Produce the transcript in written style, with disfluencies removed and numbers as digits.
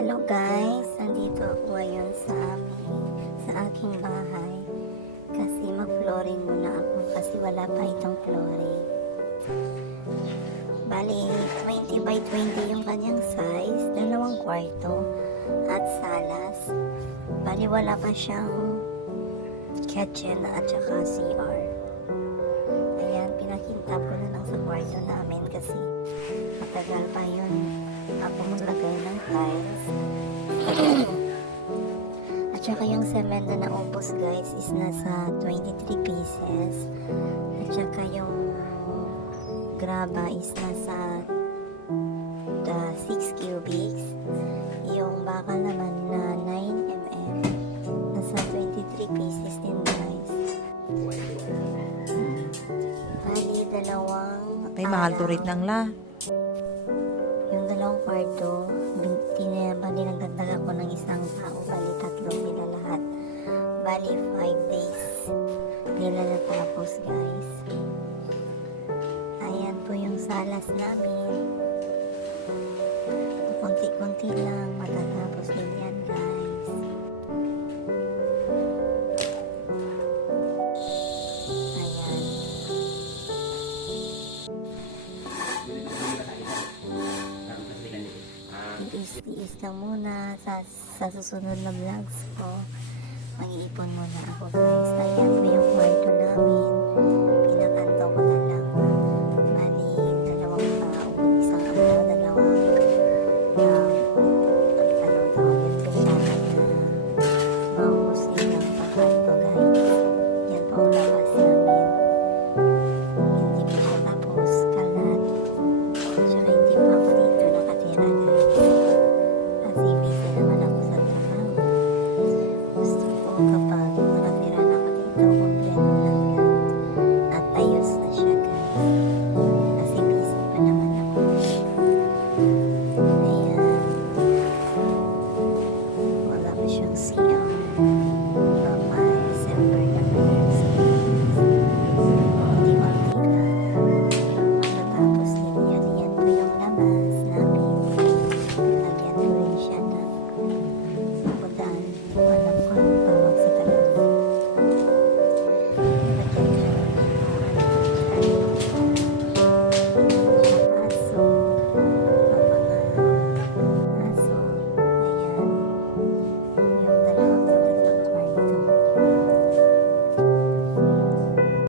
Hello guys, nandito ako ngayon sa aking bahay kasi mag-flooring muna ako kasi wala pa itong flooring. Bali, 20 by 20 yung kanyang size, 2 kwarto at salas. Bali, wala pa siyang kitchen at saka CR. Ayan, pinakintab ko na lang sa kwarto namin kasi matagal pa yun ako maglagay ng tiles. At saka yung cement na naubos guys is nasa 23 pieces. At saka yung graba is nasa 6 cubics. Yung bakal naman na 9 mm nasa 23 pieces din guys. Bali, dalawang Mahal to rate lang la. yung 2 kwarto, bali nagdagdag ako ng isang tao, bali 3 nila lahat. Bali 5 days nila natapos guys. Ayan po yung salas namin. Kunti-kunti lang, matatapos din yan guys. Ayan. Tiis-tiis lang muna sa susunod na vlogs ko. Mag-iipon muna ako guys. Ayan po yung kwarto namin. Pinakanto ko na lang.